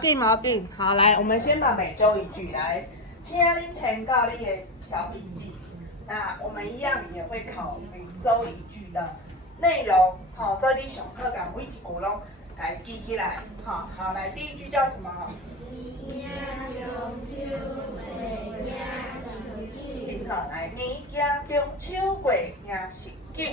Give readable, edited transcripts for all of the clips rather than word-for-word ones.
定毛病，好来，我们先把每周一句来，请您填到你的小笔记。那我们一样也会考每周一句的内容，好，所以你上课讲每一句拢来记起来，好，好来，第一句叫什么？真好，来，年行中秋过迎十九。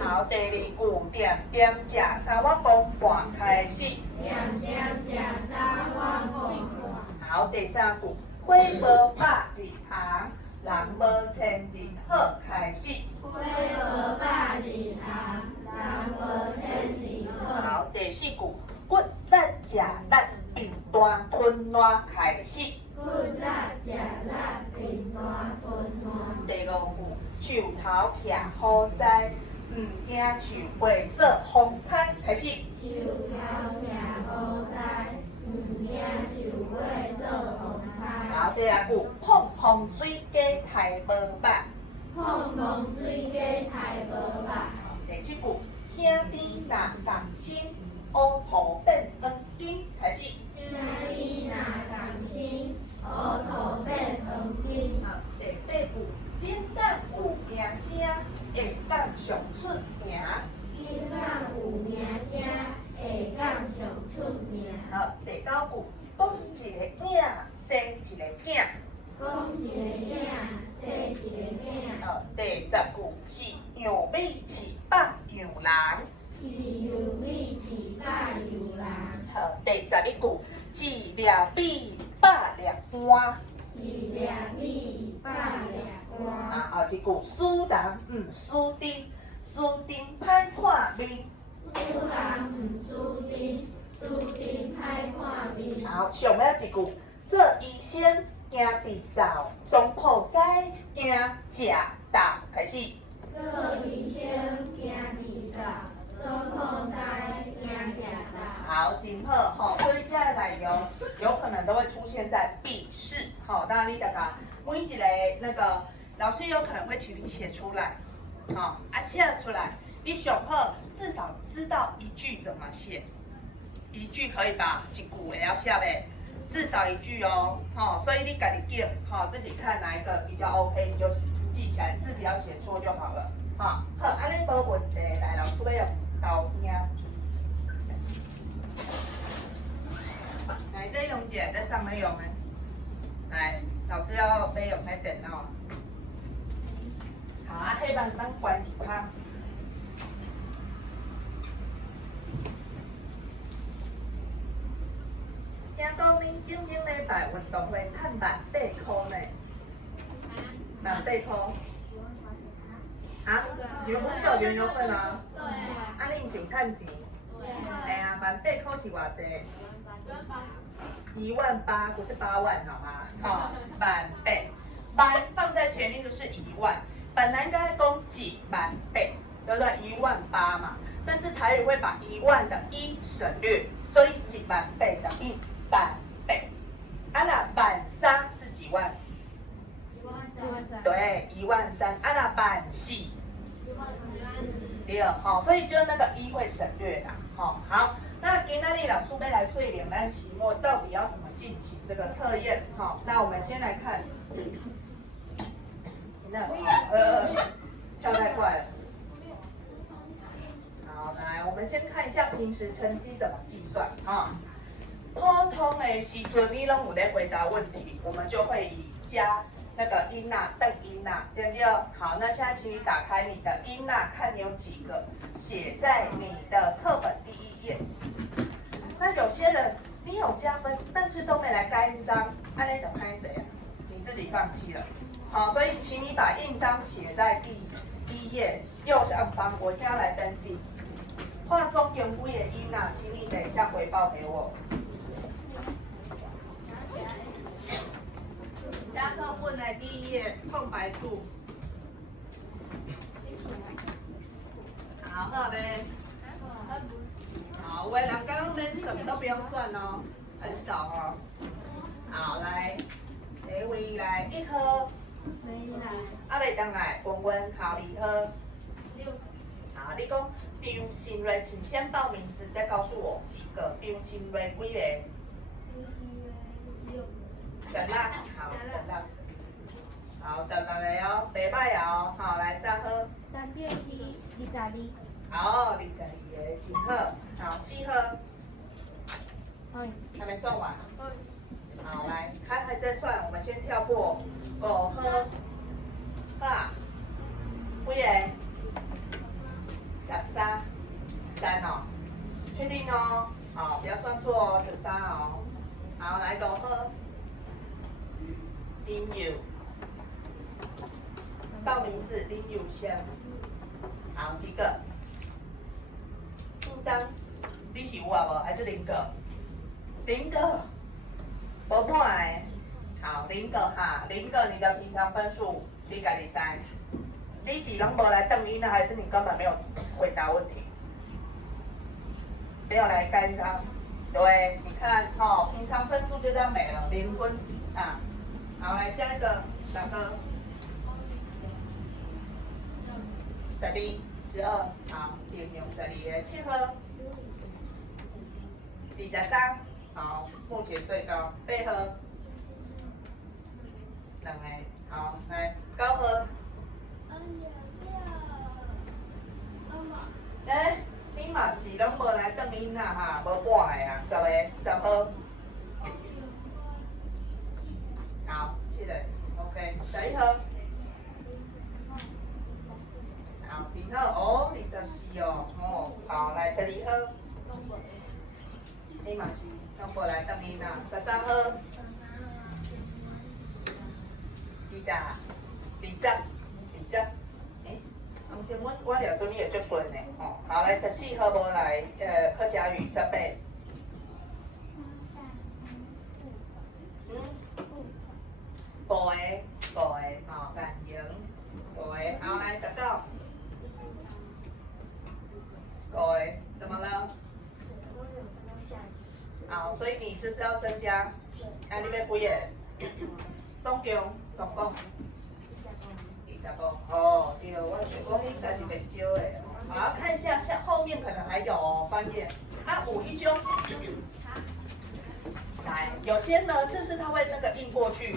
好，第二句，点点食三碗公半开始。好，第三句，花无百日红，人无千日好开始。好，第四句，骨力食力，病单吞烂开始。第五句，树头徛好在，唔惊树花做风台开始。好，第六句，碰碰水鸡刣无捌。第七句，兄弟若同心，乌土变黄金开始。好，第八句，顶敢有名声，下敢上出名。好，第九句，讲一个囝，生一个囝。好，第十句，是样美饲百样人。好，第11句，一粒米百粒汗。啊，后一句，输人唔输阵，输阵歹看面。好，上尾一句，做医生惊治扫，总铺师惊食豆开始。好，真好吼，所以这些内容有可能都会出现在笔试，好，当然你大家每一个那个老师有可能会请你写出来，好，写出来，你上好至少知道一句怎么写，一句可以吧？一句也要写呗，至少一句哦，好，所以你自己记，好，自己看哪一个比较 OK，你就记起来，字不要写错就好了，好，好，安尼无问题，来，老师要用豆听。来，这用姐在上面用没？来，老师要备用台电脑。好啊，黑板当关起它。听讲恁今礼拜运动会赚180块呢？180块？啊？你们不是有园游会吗？对。啊，恁想赚钱？对。哎呀，180块是偌济？18000，不是8万，好吗？好，180，班放在前面就是1万，本来应该讲18000，对不对？18000嘛，但是台语会把1万的1省略，所以18000等于100。啊那13000是几万？13000。对，13000。啊那14000。对，好，所以就那个1会省略啦，好。那今天老师要来说明咱期末到底要怎么进行这个测验，好，那我们先来看，跳太快了，好，来，我们先看一下平时成绩怎么计算啊。普通的时阵你拢有在回答问题，我们就会以加那个音呐、等音呐，对不对？好，那现在请你打开你的音呐，看你有几个写在你的课本第1页。那有些人你有加分，但是都没来盖印章，那就拍谁啊？你自己放弃了。好，所以请你把印章写在第1页右上方。我现在来登记。画中有几个音呐，请你等一下回报给我。加课本的第1页空白处。好，好呗。好，有的人刚刚连什么都不用算哦，很少哦。好，来，第一位来1盒，啊，袂当来，文文考2盒。好，你讲张新瑞，请先报名字，再告诉我几个。张新瑞几个？等啦，好，等啦。好，等下个哦，袂歹哦，好，来三号。单电梯22。好，22个，真好。好，4号。还没算完。好，来，他还在算，我们先跳过。5号。爸。几个？13哦，确定哦。好，不要算错哦，13哦。好，来5号。林友。报名字林友先。好，几个？印章，你是有啊无？还是0个？0个，无半个。好，0个哈，0个你的平常分数你家己知。你是拢无来瞪音呢，还是你根本没有回答问题？没有来干章，对，你看哦，平常分数就这样没了，0分啊。好，来下一个2个。12、12，好，利用12个7号。23，好，目前最高8号。2个，好，来9号。你嘛是拢无来转音啦哈，无半个啊，10个，10号。好，7个 ，OK， 11号。好，真好哦，24哦，哦，好，来12号。你嘛是拢无来转音啦，13号。20，当时我了做你会足顺的吼。好，来14号无来，客家语18。5个，好，感情5个，好来19。5个，怎么了？好，所以你是不是要增加？啊，你要几个？总共。20个。哦，对，我应该是袂少的。好，看一下，像后面可能还有哦，翻页。啊，5一中。来，有些呢，是不是它会那个印过去？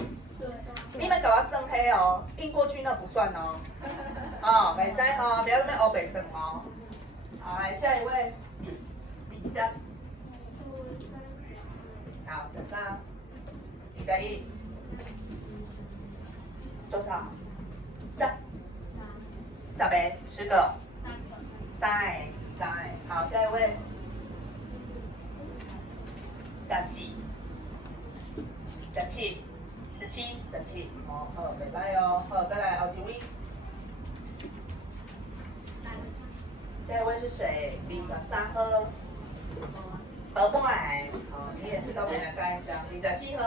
你们给我算黑哦，印过去那不算哦。哦，袂使哦，不要那边欧北算哦。好，来下一位。20。好，13。21。多少？10个，10个。3个，好，下一位。14。17，哦，好，袂歹哦，好，再来后一位。下一位是谁？23号。无半个，哦，你也是都没来干一张。24号。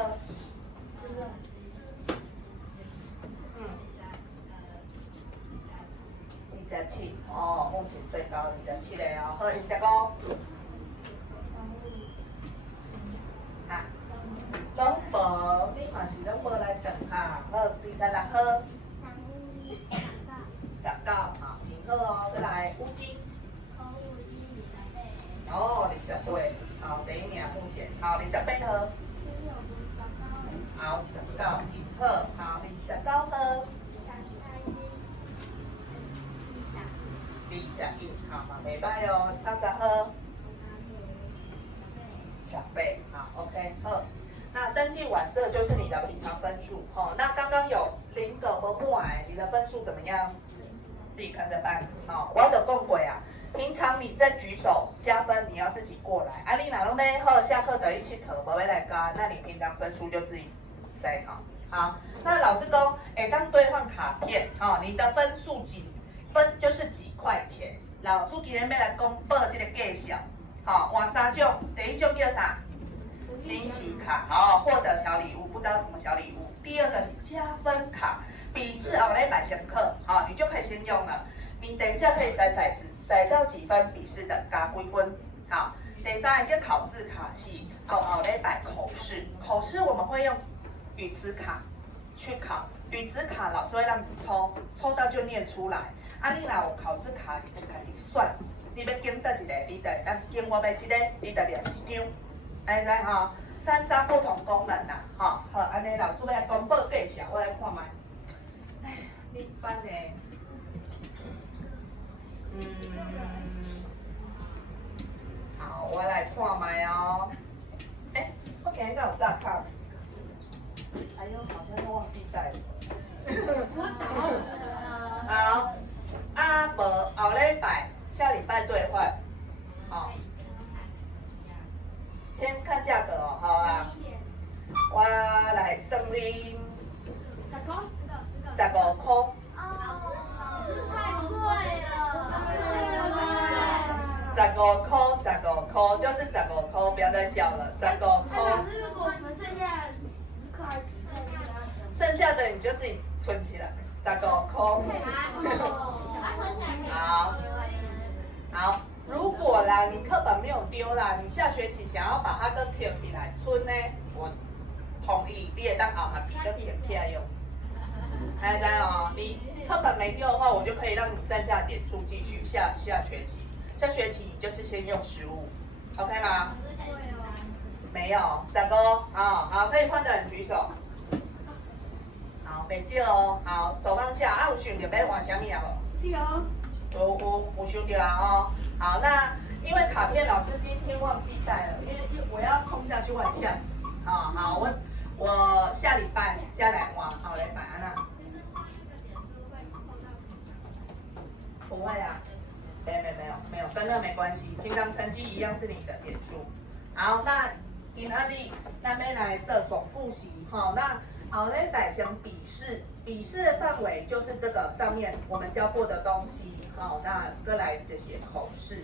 27，哦，目前最高27个哦，好，25。啊，拢无，你嘛是拢无来等哈，好，26号。19，好，真好哦，再来乌金。哦，28，好，第一名目前，好，28号。好，19，真好，好，29号。21，好嘛，袂歹哦，30号。18，好 ，OK， 好。那登记完，这就是你的平常分数哦。那刚刚有0个和半个，你的分数怎么样？自己看着办。好，我有讲过啊。平常你在举手加分，你要自己过来。啊，你若拢要好，下课等于佚佗，无要来加，那你平常分数就自己塞好。好，那老师讲，当兑换卡片，哦，你的分数几分就是几块钱。老师今日要来公布这个介绍。好，换3种，第一种叫啥？惊喜卡，好，获得小礼物，不知道什么小礼物。第二个是加分卡，笔试后礼拜上课，好，你就可以先用了。你等一下可以甩骰子，甩到几分，笔试的加几分。好，第三个考试卡是后礼拜口试，口试我们会用语词卡去考，语词卡老师会让你抽，抽到就念出来。啊，你若有考试卡，你就家己选，你要拣倒一个，你就会当拣我要即个，你就念一张，安尼吼。3张不同功能啦，吼，好，安尼老师要来公布介绍，我来看卖。哎，你班的，好，我来看卖哦。哎，我今日敢有炸卡？哎呦，好像都忘记带了。好，啊无后礼拜，下礼拜兑换，哦。先看价格哦，好啊。我来算你15块。是太贵了。15块就是15块，不要再叫了，15块。老师，如果我们剩下10块，剩下的你就自己存起来，15块。好，好。如果啦，你课本没有丢啦，你下学期想要把它跟 keep 起来存呢，我同意，你也当后学期跟 keep 起来用。还有哦，你课本没丢的话，我就可以让你剩下点数继续下学期。下学期你就是先用15 ，OK 吗？没有，15，好，可以换的人举手。好，没少哦，好，手放下。啊，有想到要换什么啊无？有想到啊哦。好，那因为卡片老师今天忘记带了，因为我要冲下去换下子。好，我下礼拜再来换，好来买安娜。不会啊，没有，跟那没关系，平常成绩一样是你的点数。好，那今仔日咱要来做总复习，好，那后礼拜先笔试，笔试的范围就是这个上面我们教过的东西，好，那再来就是口试。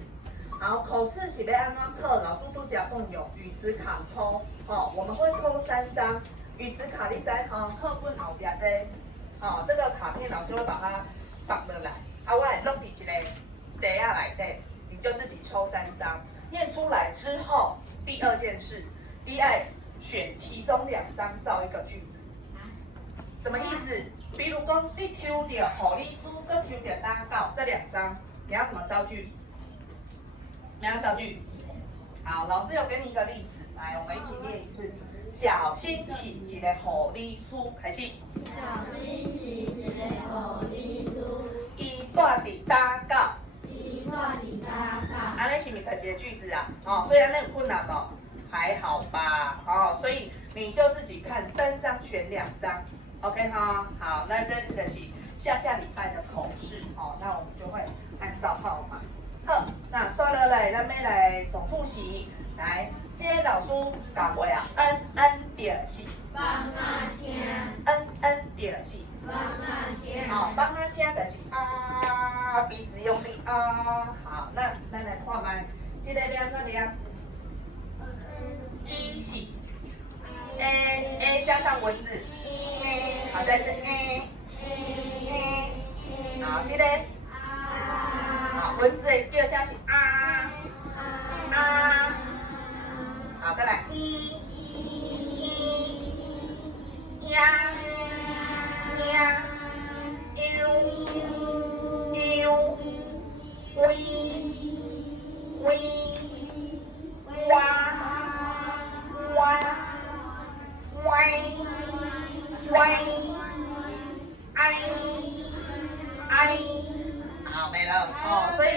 好，口试是要安怎考？老师都讲共有语词卡抽，我们会抽3张语词卡，你知课本后边这个卡片老师会把它放落来，我来弄伫一个袋仔内底，你就自己抽3张，念出来之后，第二件事，你要选其中2张造一个句子，什么意思？比如讲，你抽到护理师，跟抽到打狗这2张，你要怎么造句？好，老师有给你一个例子，来，我们一起念一次。小新是一个护理师，开始。小新是一个护理师。伊住伫打狗。伊住伫打狗。安尼是不是才一个句子啊？所以安尼有困难不？还好吧，所以你就自己看3张选2张 ，OK 哈？好，那这就是下礼拜的口试，那我们就会按照号码。好，那刷落来，咱要来总复习。来，这个老师教过啊，就是帮啊声，就是帮啊声，好，帮啊声就是啊，鼻子用力啊。好，那咱来看卖，这个要怎念？一是 a 加上文字，好，再是 a， 好，这个。好，文字的第2下是啊，好，再来呀，好，没了所以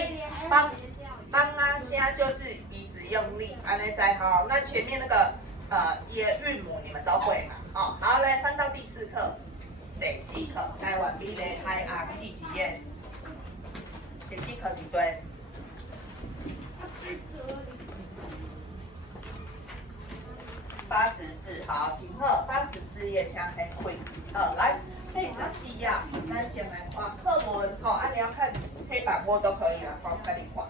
帮啊声就是鼻子用力，安尼在好，那前面那个韵母你们都会嘛？好，来翻到第4课，第4课，台湾比例海岸第几页？第4课几对？84，好，请好，84页请先开。来，配合细呀，咱先来看课文，你要看黑板或都可以啦，看你看。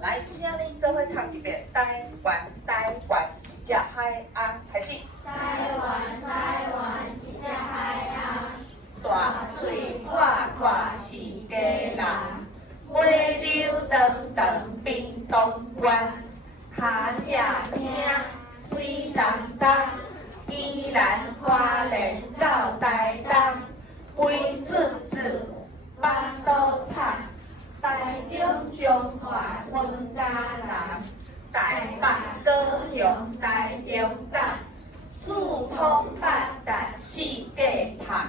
来，请你做伙读一遍。台湾，一只海岸，开始。台湾，一只海岸。大水看是家人，花柳长冰冻关，脚车听水澹澹，宜兰花莲到台东，飞珠珠巴肚塔，台中彰化阮嘉南，台北高雄台中港，四通八达世界塔。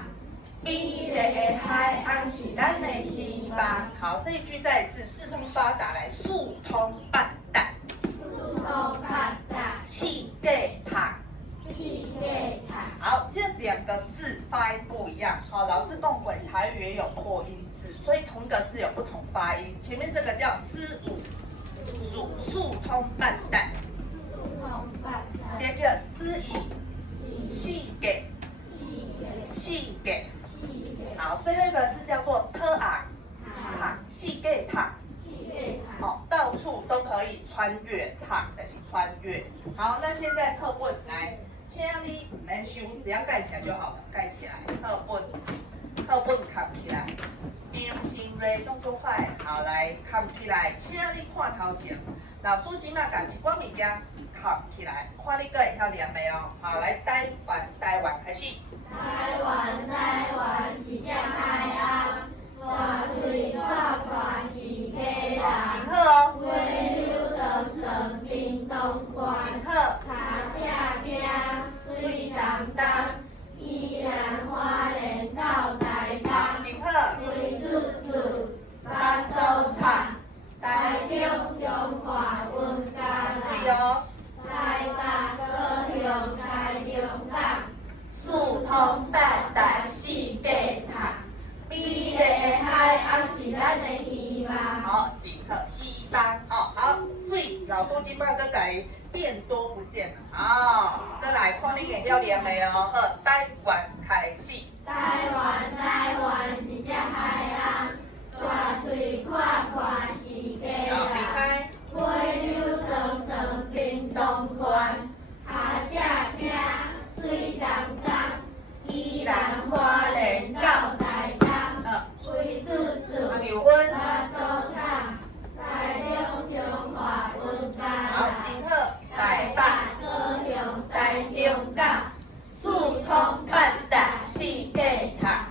美丽的海岸是咱的希望。好，这一句再一次，四通八达来，四通八达。四通八达，世界塔。世界塔。好，这两个字发音不一样。好，老师共轨台语也有破音字，所以同一个字有不同发音。前面这个叫四五四通八达，四通八达。接着四以世界世界。好，最后一个字叫做特昂塔，世界塔。好，到处都可以穿越塔，但是穿越。好，那现在课本来，请你唔免想，只要盖起来就好了，盖起来。课本扛起来，用心锐动作快。好，来扛起来，请你看头前。老师今仔把一寡物件扛起来，看你个会晓念未哦？好，来台湾开始。台湾一只海岸，大嘴大大是溪啦。真好哦。飞流长长冰冻宽，真好。脚正行水当当，依然花莲到台东。真好。水煮煮，巴肚塔，台中彰化阮嘉南，对哦。台北高雄台中港。四通八达世界塔，美丽的海岸是咱的希望。好，真好，希望哦。好，水老师今摆搁改变多不见了。好，再来看你会晓念未哦？好，台湾开始。台湾一只海岸，大嘴看看是溪好，离啦。开。飞流长长冰冻宽，脚正行水当当，依然花莲到台东。水煮煮，刘婚。巴肚塔，台中彰化阮嘉好，南，真好，台北。高雄台中港，四通八达世界塔，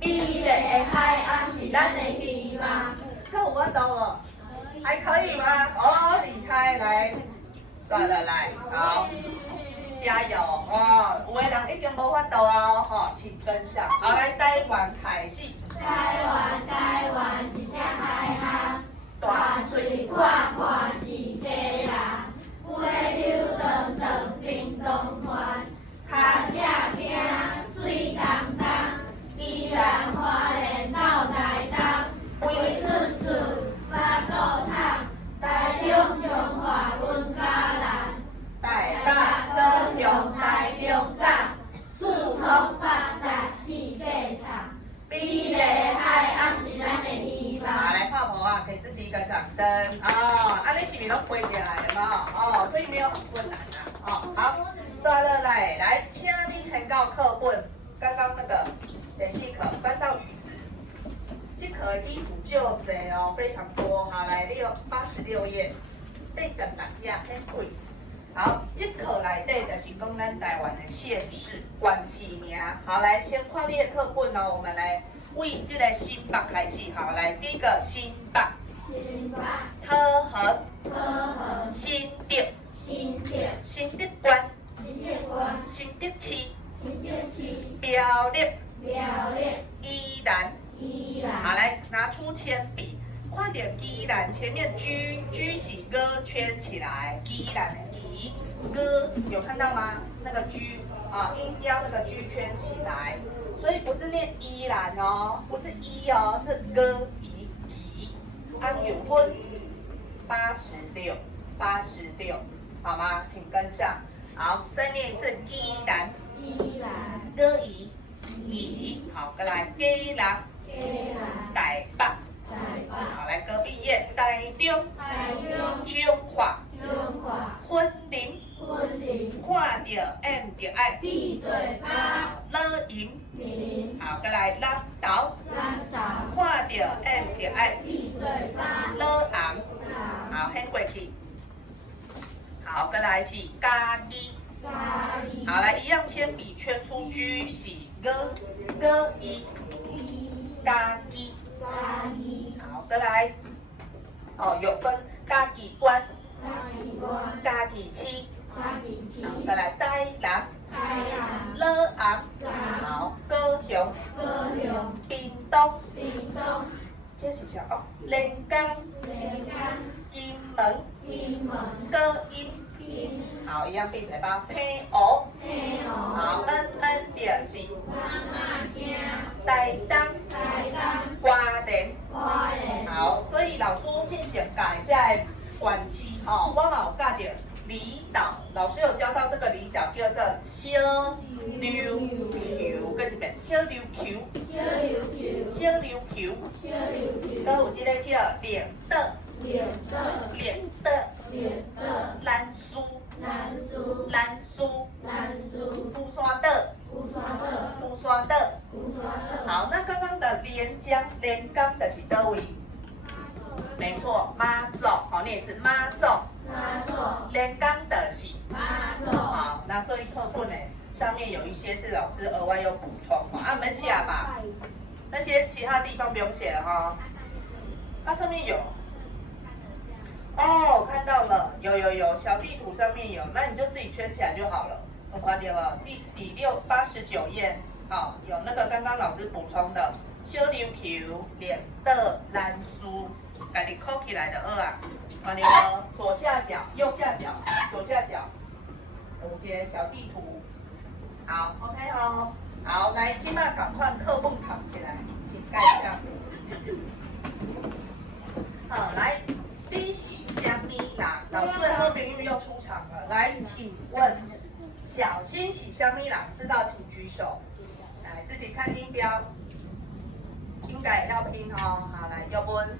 美丽的海岸是咱的希望。看有法度无？还可以吗？哦，厉害！来，算了，来，好，加油哦！有的人已经无法度啊，吼，请跟上。好，来，台湾开始。台湾一只海岸，大嘴看看是溪啦，飞流长长冰冻宽，脚正行水当当，依然花莲到台东，飞煮煮，巴肚塔，台中彰化阮嘉南，台北、高雄、台中港，四通八达世界塔，美丽的海岸是咱的希好，望。来泡泡啊，给自己一个掌声哦！啊，你是不是都背起来了嘛？哦，所以没有很困难啊。哦，好，刷了来，请你先到课本，刚刚那个第四课翻到语词，这课的基础就多哦，非常多。好，来86页，第16页很贵。好，这课内底就是讲咱台湾的县市、县市名。好，来先看你的课本哦，我们来为这个新北开始。好，来第一个新北，新北、桃园、桃园、新竹、新竹、新竹县、新竹县、新竹市、新竹市、苗栗、苗栗、宜兰。宜兰。好，来拿出铅笔，快点宜兰前面居是歌圈起来，宜兰的宜歌有看到吗？那个居啊，音标那个居圈起来，所以不是念宜兰哦，不是一哦，是歌宜宜。安永婚86，好吗？请跟上。好，再念一次宜兰宜兰、歌宜宜。好，再来基隆。基隆、台北，台北、好，来隔壁页，台中、台中、彰化、彰化、昆林，昆林。看到 M 就爱闭嘴巴，乐营，林、好，再来南投，南投。看到 M 就爱闭嘴巴，乐昂，好。好，掀过去，好，再来是嘉义，嘉义。好，来一样铅笔圈出居是歌歌一嘉义。家己，好，再来，哦，有分家己官、家己官，家己市，家己市，好，再来台南、台南，老红，南，好，高雄、高雄，屏东，屏东，这是啥？哦，连江、连江，金门、金门，高音，金，好，一样闭嘴巴，平湖，黑湖，好，就是妈妈声，台东、台东，花莲。花莲，好，所以老师进前改在管区哦，我嘛有教到离岛，老师有教到这个离岛叫做小琉球，跟一遍小琉球，小琉球，小琉球，小琉球，都有这个叫连岛，连岛，连岛，连岛，兰苏，南苏，兰苏，南苏，富山岛，乌沙岛，富山岛。乌沙岛，好，那刚刚的连江、连江的是哪位？没错，妈祖，好，念一次妈祖。妈祖，连江的是。妈祖，好，那所以课本呢，上面有一些是老师额外有补充哈，啊，你们写吧，那些其他地方不用写了哈。它上面有。哦，看到了，有，小地图上面有，那你就自己圈起来就好了。我划掉了，第89页，好，有那个刚刚老师补充的小琉球、连岛、兰苏，把你扣起来的二啊，划掉了，左下角、右下角、左下角，有一个小地图。好 ，OK 哦。好，来，今麦赶快课本扛起来，请盖一下。好，来，你是虾米人？老师的好朋友又出场了。来，请问小新是虾米人？知道请举手。来，自己看音标，应该也要拼哦。好，来，右温。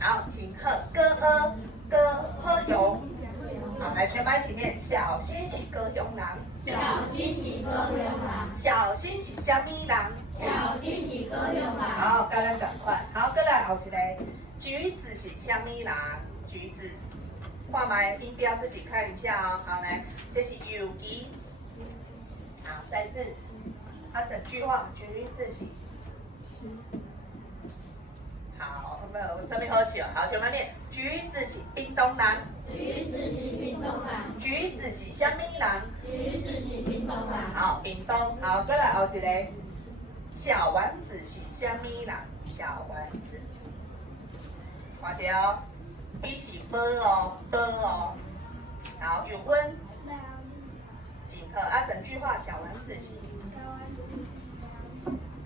好，请喝歌咏。好，来，全班一起念。小新是歌咏人。小新是高雄人，小新是虾米人？小新是高雄人，好，刚刚赶快。好，再来后一个，橘子是虾米人？橘子，画埋音标自己看一下哦。好，来，这是有机。好，再次，它整句话，橘子是。好，没有，上面好起了。好，全班念，橘子是屏东人。橘子是屏东人，橘子是虾米人？橘子是屏东人，好，屏东。好，再来后一个，小丸子是虾米人？小丸子。看一下哦，伊是宝哦，宝哦。好，有分。真好啊，整句话小丸子是。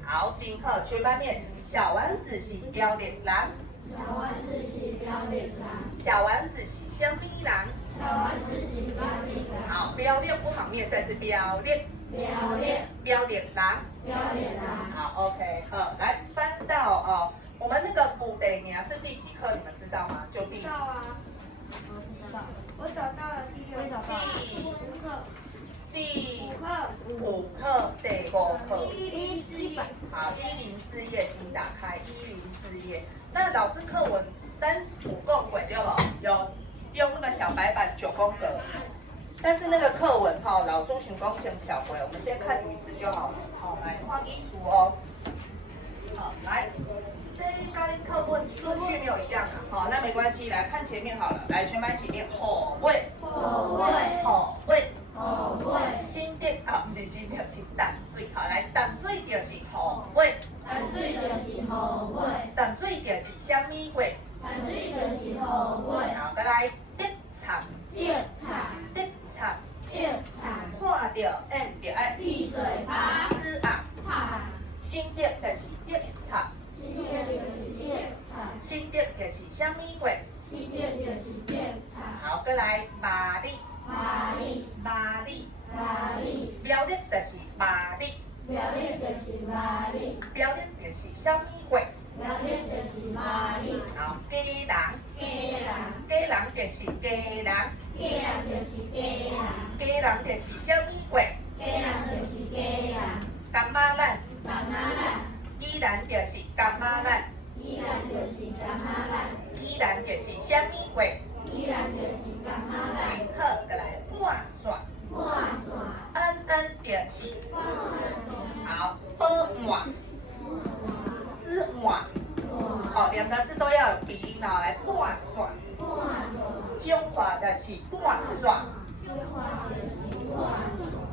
好，真好，全班念，小丸子是标脸人。小丸子是标脸人，小丸子是虾米人？小丸子是标脸人，好，标脸不好念，再次标脸。标脸，标脸人。标脸人，好 ，OK，来翻到哦，我们那个古地名是第几课？你们知道吗？就第。知道啊，我知道，我找到了第6课，第5课， 5课，第5课。 104页，好，104页，请打开104页。那老师课文单5共轨对了，有用那个小白板9宫格，但是那个课文哈，老师请光先挑回，我们先看语词就好了。好，来换艺术哦。好，来，这一跟课文顺序没有一样啊。好，那没关系，来看前面好了。来，全班一起念好味，好味，好味。好味，新店啊，不是新店，是淡水。好，来淡水就是好味，淡水就是好味，淡水就是虾米味。淡水就是好味，好，再来德产，叶菜，德产，叶菜，看到按着爱闭嘴巴，吃啊。菜，新店就是德产，新店就是叶菜，新店就是虾米味。新店就是叶菜，好，再来麻里，麻里，麻里，麻里，标的就是麻里，表演就是麻里，标的就是虾米味。表演就是麻里，好，家人，家人，家人就是家人，家人就是家人，家人就是虾米味。家人就是家人，干妈咱，干妈咱，依然就是干妈咱，依然就是干妈咱，依然就是虾米味。依然就是干妈咱，请好，再来换线，换线，安就是换线，好，饱满，丝满换算。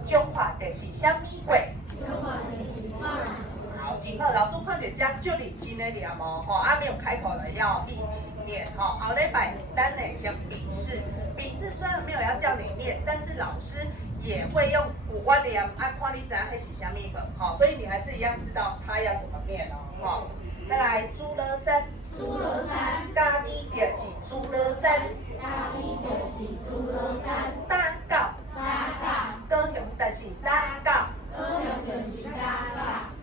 中华就是什么话？好，真好，老师看到这就认真的念哦，吼，没有开口的要一起念，吼。后礼拜咱来先笔试，笔试虽然没有要叫你念，但是老师也会用我念，看你知影迄是什么本，吼，所以你还是一样知道它要怎么念哦，吼。再来，猪了山，咖喱就是猪了山，打狗，高雄就是打狗。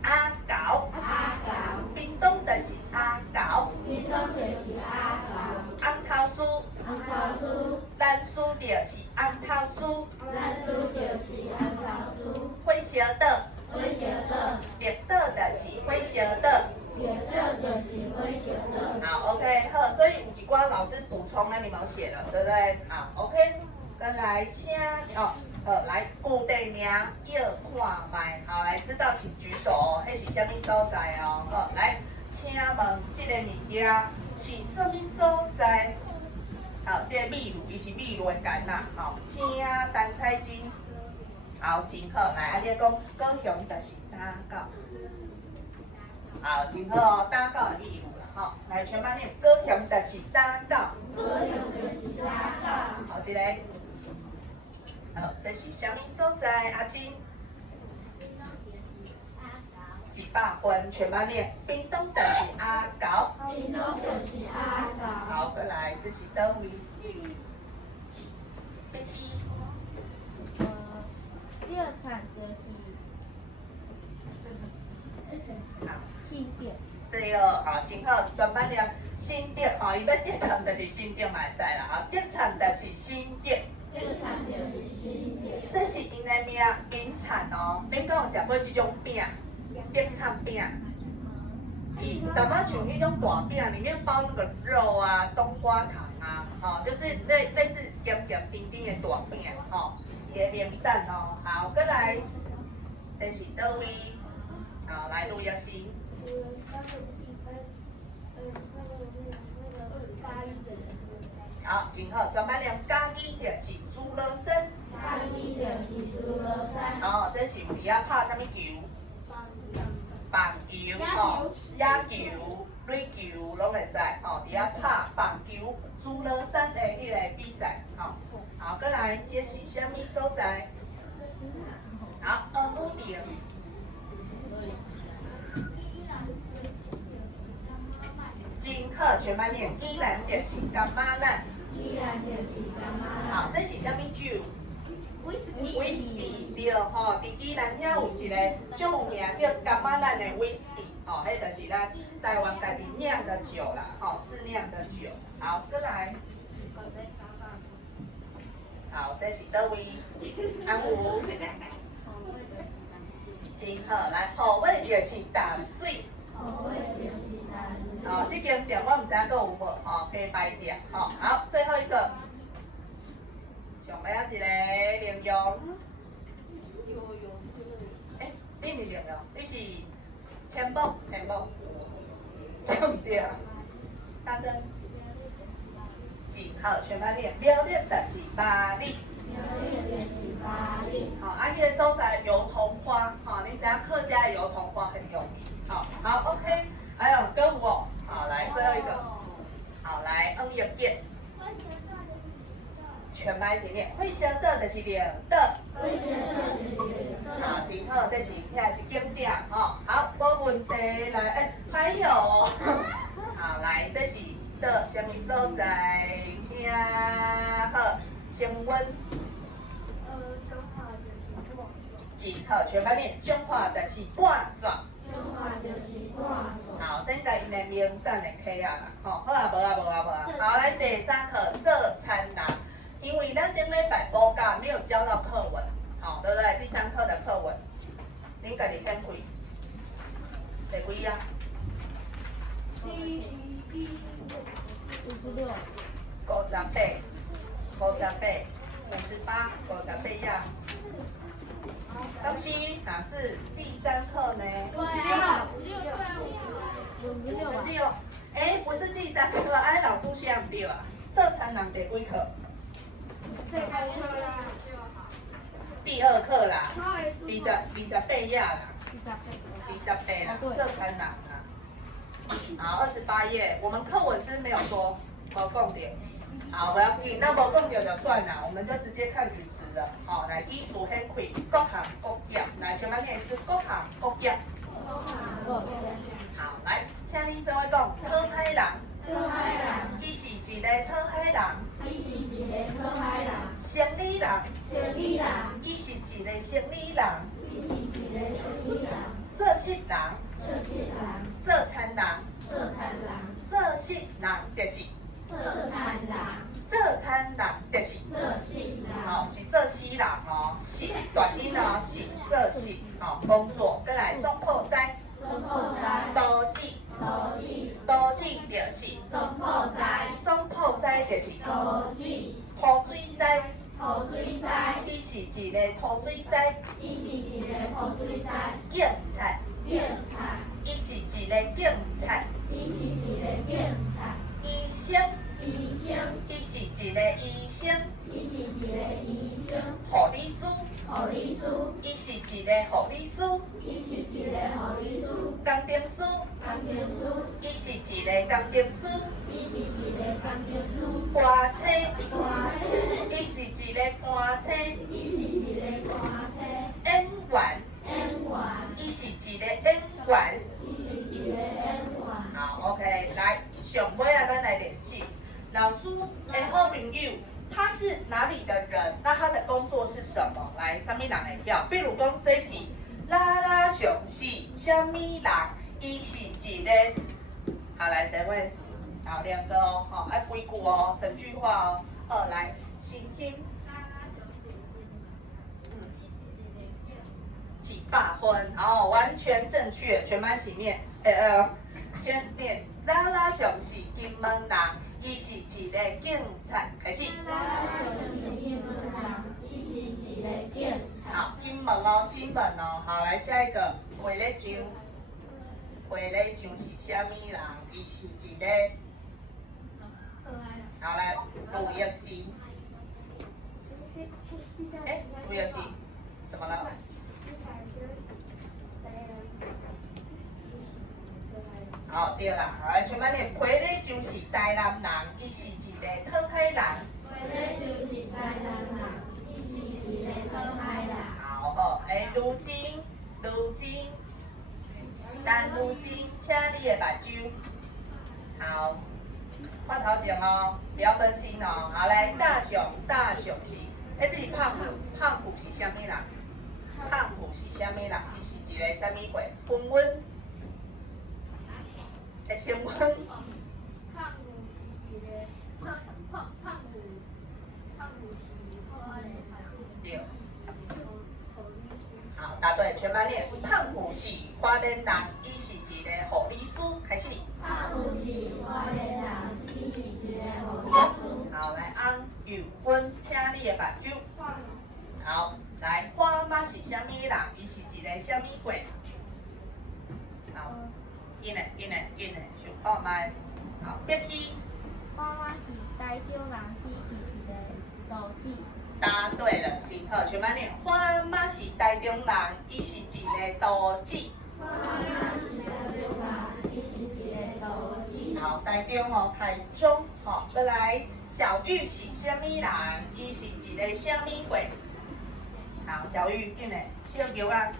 阿狗，屏东就是阿狗，红头酥，咱输就是红头酥，火烧岛，绿岛就是火烧岛。好 ，OK， 好，所以有一寡老师补充啊，你们写了，对不对？好 ，OK， 跟来请哦。来，固定名要看卖，好，来知道请举手哦，迄是什么所在哦？好，来，请问这个物件是什么所在？好，这个秘鲁，伊是秘鲁的干呐，好，请陈彩金，好，真好，来，你讲高雄就是打狗，好，真好哦，打狗的秘鲁啦，吼，来全班念，高雄就是打狗，好，一个。好，这是什么所在？阿金，100分，全班念。屏东就是阿狗。好，再来，这是倒位。第二场就是新店。对哦，好，真好，全班念新店，吼，伊要第场就是新店嘛会使啦，好，第场就是新店。这是因的名，名产哦。恁敢有食过这种饼？冰产饼，伊淡薄像那种大饼，里面包那个肉啊、冬瓜糖啊，吼，就是类似咸咸甜甜的大饼，吼，伊的名产哦。好，再来，这是倒位？好，来陆耀新。好，真好，全班念咖喱就是猪肉身。哦，这是有伫遐拍什么球？棒球吼，野球、垒球拢会使吼，伫遐拍棒球、猪肉身的迄个比赛吼。好，再来，这是什么所在？好，武亭。真好，全班念依然就是干妈咱。好，这是什么酒？威士忌对吼，伫宜兰遐有一个种有名叫干妈咱的威士忌，吼，迄就是咱台湾家己酿的酒啦，吼，自酿的酒。好，再来。好，这是倒位？安有？真好，来，后尾就是淡水。哦，这间店我唔知还有无，吼，鸡排店，吼，好，最后一个，上尾一个玲珑，你唔是玲珑，你是天宝，对唔对啊？大声，真好，全班念，苗栗就是巴黎。好，迄个所在油桐花，吼，你知影客家的油桐花很有名，好 ，OK。还有跟我，好来最后一个，好来恩有店，全班一起念，会晓得就是领的，好，真好，这是遐一间店，吼，好，无问题来，还有哦，好来，这是的什么所在？请好，先问，真好，全班念，中华就是半爽。好，等下因的名产会起啊啦，吼，好啊，无啊。好，来第3课做餐囊，因为咱顶礼拜补假没有教到课文，好，对不对？第3课的课文，恁家己先开，第几啊？58呀。东西哪是第3课呢？56。不是第3课，老师想对啊。做餐囊第几课？第第2课啦，28页啦，28啦，这才难啊。好，28页，我们课文是没有说无讲点。好，不要紧，那无讲点就算了，我们就直接看语词了。好，来，依属显开，各行各业，来，全班念一次，各行各业。好，来，请恁做伙讲，讨海人。伊是一个讨海人。生理人。伊是一个生理人。做事人。做餐人。做事人就是做餐人就是好，是做事人哦，是短音哦，是做事哦，工作。再来总铺师，刀子就是总铺师就是涂水师，伊是一个涂水师。警察，伊是一个警察。医生，伊是一个医生。护理师，伊是一个护理师。工程师，伊是一个工程师。搬车，伊是一个搬车。演员，伊是一个演员。好 ，OK， 来，上尾啊，咱来练习。老师的好朋友，他是哪里的人？那他的工作是什么？来，什么人会晓？比如讲这题，拉上是什么人？伊是一个，好来，谁会？好，2个哦，好，要几句哦，整句话哦。好，来，请听。100分，好，完全正确，全班起念，先念。拉上是金门人，伊是一个警察，开始。好，金门哦，金门哦，好，来下一个，花咧上是虾米人？伊是一个。好来，路易斯。路易斯，怎么了？好，对啦，好来，全班念，花咧就是台南人，伊是一个讨海人。好，如今，请你的目睭。好，换头前哦，不要分心哦。好来，大雄是，这是胖虎是虾米人？胖虎是虾米人？伊是一个虾米货？分温。先问。对。好，答对，全班念。胖虎是花莲人，伊是一个护理师。开始。好，来，安有分，请你的目睭。好，来，花妈是虾米人？伊是一个虾米货？好。紧嘞，上课麦。好，别去。花妈是台中人，伊是一个导致。答对了，真好，全班念。花妈是台中人，伊是一个导致。好，台中哦，台中。好，再来，小玉是虾米人？伊是一个虾米货？好，小玉，紧嘞，小球啊。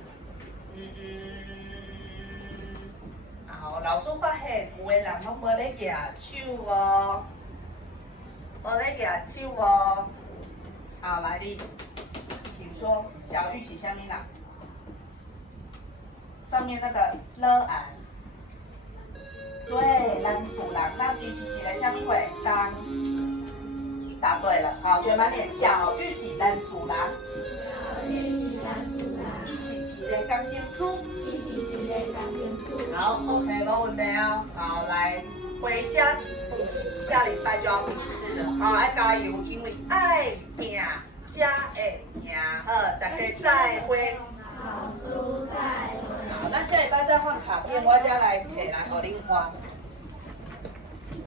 好，老师发现有的人拢无咧举手哦，无咧举手哦。好，来你，请说，小玉是虾米人？上面那个了俺，对，蓝树人，那伊是一个虾米货？当，答对了。好，全班念，小玉是蓝树人。伊是一个工程师。好 ，OK， 没问题哦。好，来，回家请复习，下礼拜就要笔试了。好，要加油，因为爱拼才会赢。好，大家再会。好，那下礼拜再换卡片，我再来摕来给恁换。